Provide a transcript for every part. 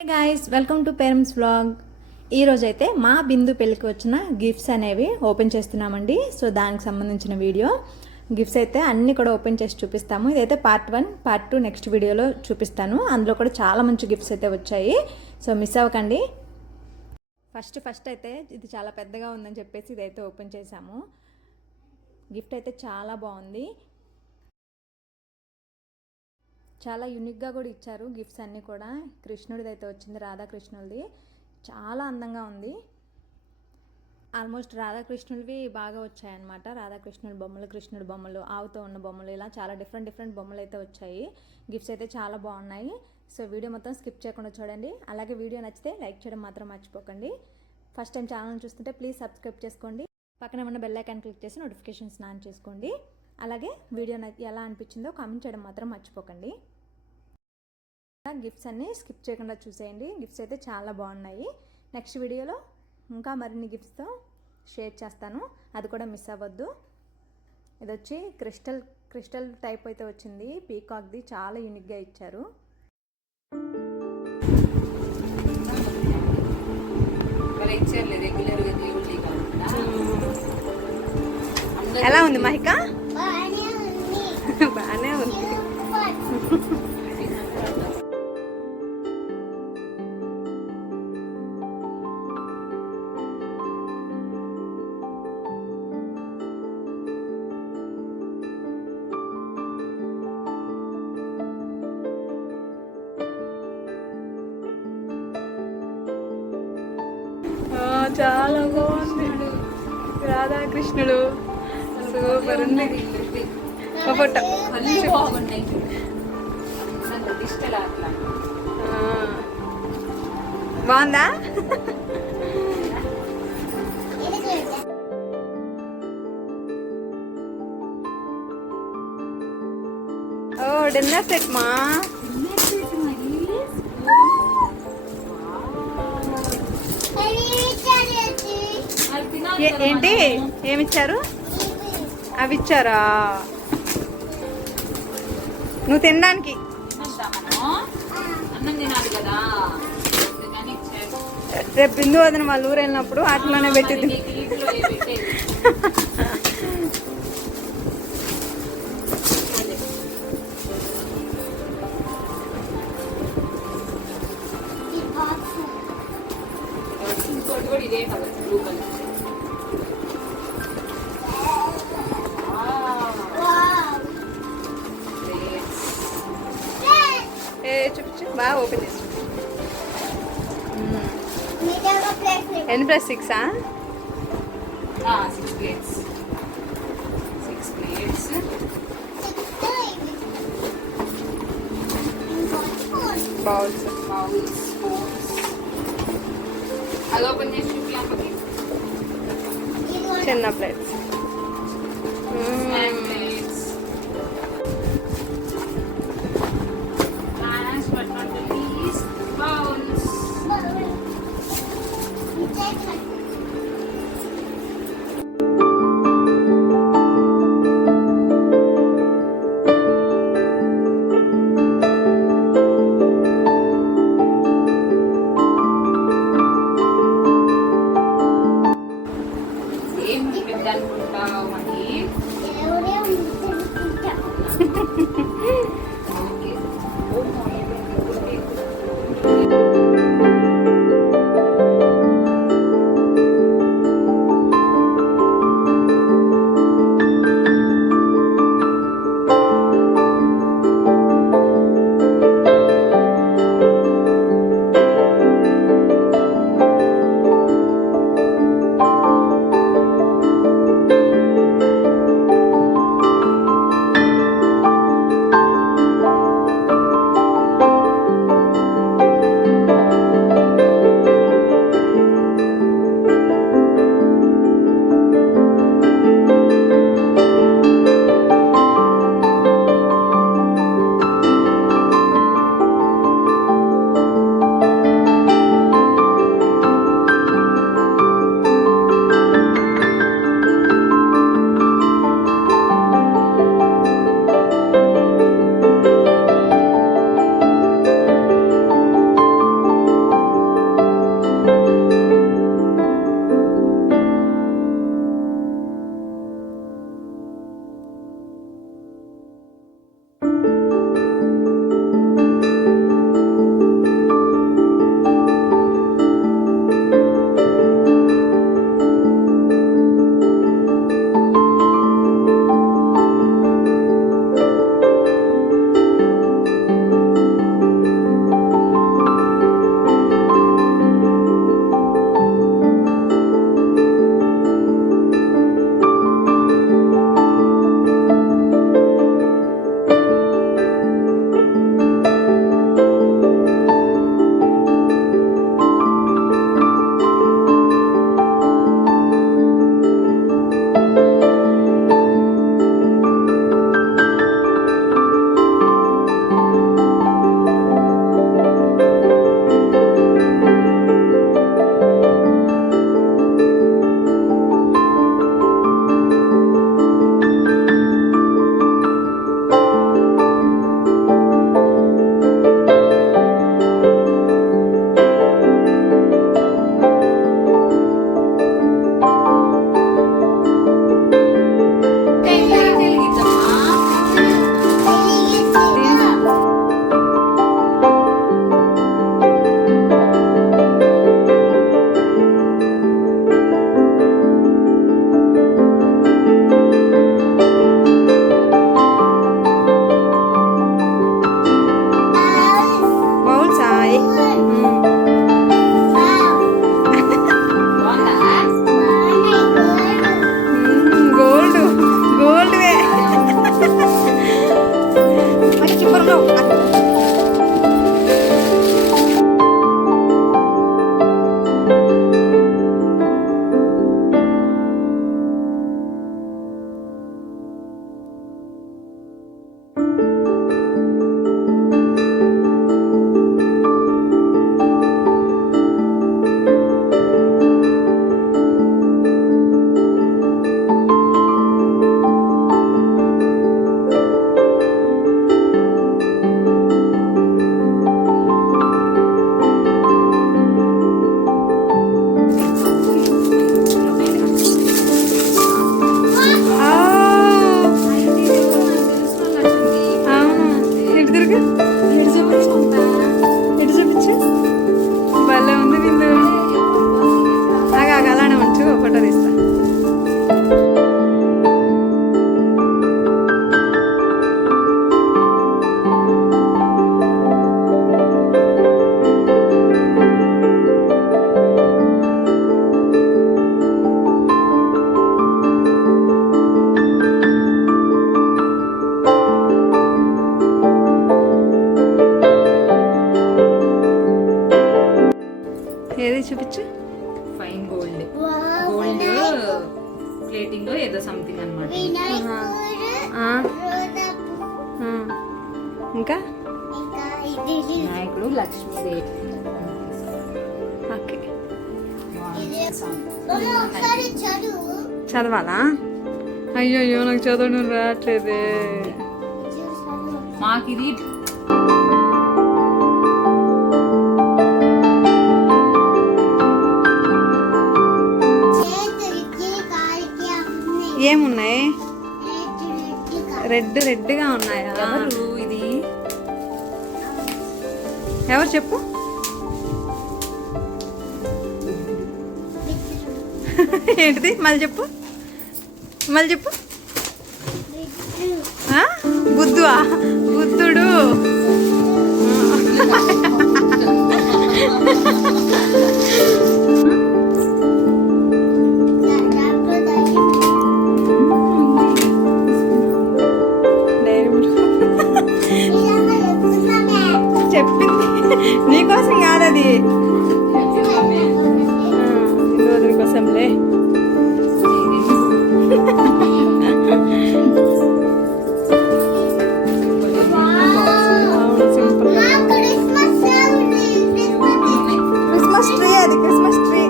Hey guys, welcome to parents vlog. ఈరోజైతే మా బిందు పెళ్ళికి వచ్చిన గిఫ్ట్స్ అనేవి ఓపెన్ చేస్తున్నామండి. సో దానికి సంబంధించిన వీడియో గిఫ్ట్స్ అయితే అన్నీ కూడా ఓపెన్ చేసి చూపిస్తాము. ఇదైతే పార్ట్ 1, పార్ట్ 2 నెక్స్ట్ వీడియోలో చూపిస్తాను. అందులో కూడా చాలా మంచి గిఫ్ట్స్ అయితే వచ్చాయి. సో మిస్ అవ్వకండి. ఫస్ట్ అయితే ఇది చాలా పెద్దగా ఉందని చెప్పేసి ఇదైతే ఓపెన్ చేసాము. గిఫ్ట్ అయితే చాలా బాగుంది. చాలా యూనిక్గా కూడా ఇచ్చారు గిఫ్ట్స్ అన్నీ కూడా. కృష్ణుడిది అయితే వచ్చింది, రాధాకృష్ణుడిది. చాలా అందంగా ఉంది. ఆల్మోస్ట్ రాధాకృష్ణుడివి బాగా వచ్చాయన్నమాట. రాధాకృష్ణుడి బొమ్మలు, కృష్ణుడి బొమ్మలు, ఆవుతో ఉన్న బొమ్మలు, ఇలా చాలా డిఫరెంట్ బొమ్మలు అయితే వచ్చాయి. గిఫ్ట్స్ అయితే చాలా బాగున్నాయి. సో వీడియో మొత్తం స్కిప్ చేయకుండా చూడండి. అలాగే వీడియో నచ్చితే లైక్ చేయడం మాత్రం మర్చిపోకండి. ఫస్ట్ టైం ఛానల్ చూస్తుంటే ప్లీజ్ సబ్స్క్రైబ్ చేసుకోండి. పక్కన ఉన్న బెల్ ఐకాన్ క్లిక్ చేసి నోటిఫికేషన్స్ ఆన్ చేసుకోండి. అలాగే వీడియో ఎలా అనిపించిందో కామెంట్ చేయడం మాత్రం మర్చిపోకండి. గిఫ్ట్స్ అన్నీ స్కిప్ చేయకుండా చూసేయండి. గిఫ్ట్స్ అయితే చాలా బాగున్నాయి. నెక్స్ట్ వీడియోలో ఇంకా మరిన్ని గిఫ్ట్స్తో షేర్ చేస్తాను, అది కూడా మిస్ అవ్వద్దు. ఇది వచ్చి క్రిస్టల్ టైప్ అయితే వచ్చింది. పీకాక్ది చాలా యూనిక్గా ఇచ్చారు. ఎలా ఉంది మహిక? బాగానే ఉంది. చాలా బాగుంది. రాధాకృష్ణుడు సూపర్ ఉంది. ఫోటో బాగుందా? ఓ డిన్నర్ సెట్ మా. ఏంటి ఏమిచ్చారు? అవి ఇచ్చారా? నువ్వు తినడానికి రేపు బిందు వదిన వాళ్ళ ఊరు వెళ్ళినప్పుడు వాటిలోనే పెట్టింది. ఇదే కలర్, బ్లూ కలర్. చూపించు, బాగా ఓపెన్ చేసి. ఎన్ని ప్లస్ 6? 6 ప్లేట్స్. 6 ప్లేట్స్. బౌల్స్. అది ఓపెన్ చేసి చూపించాలి. చిన్న ప్లేట్స్. ఏది చూపించు. ఫైన్ గోల్డ్ ప్లేటింగ్ లో ఏదో సంథింగ్ అన్నమాట. ఇంకా వినాయకుడు, లక్ష్మీదేవి. ఓకే, చదవాలా? అయ్యో నాకు చదవడం రావట్లేదే. మాకు ఇది ఏమున్నాయి? రెడ్గా ఉన్నాయా? ఎవరు ఇది? ఎవరు చెప్పు. ఏంటిది? మళ్ళీ చెప్పు. బుద్ధువా? బుద్ధుడు. చెప్పింది నీకోసం కాదది, రోజుల కోసంలే. క్రిస్మస్ ట్రీ, అది క్రిస్మస్ ట్రీ.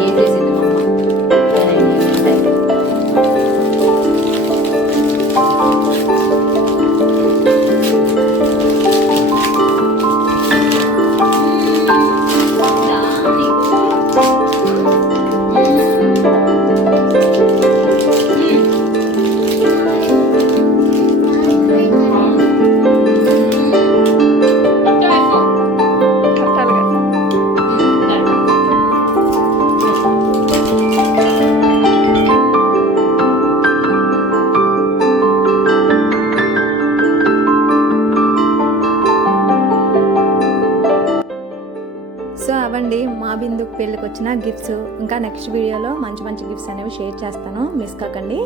ఏం చేసింది మా కట్టాలి కదా. సో అవండి మా బిందుకు పెళ్ళికి వచ్చిన గిఫ్ట్స్. ఇంకా నెక్స్ట్ వీడియోలో మంచి మంచి గిఫ్ట్స్ అనేవి షేర్ చేస్తాను, మిస్ కాకండి.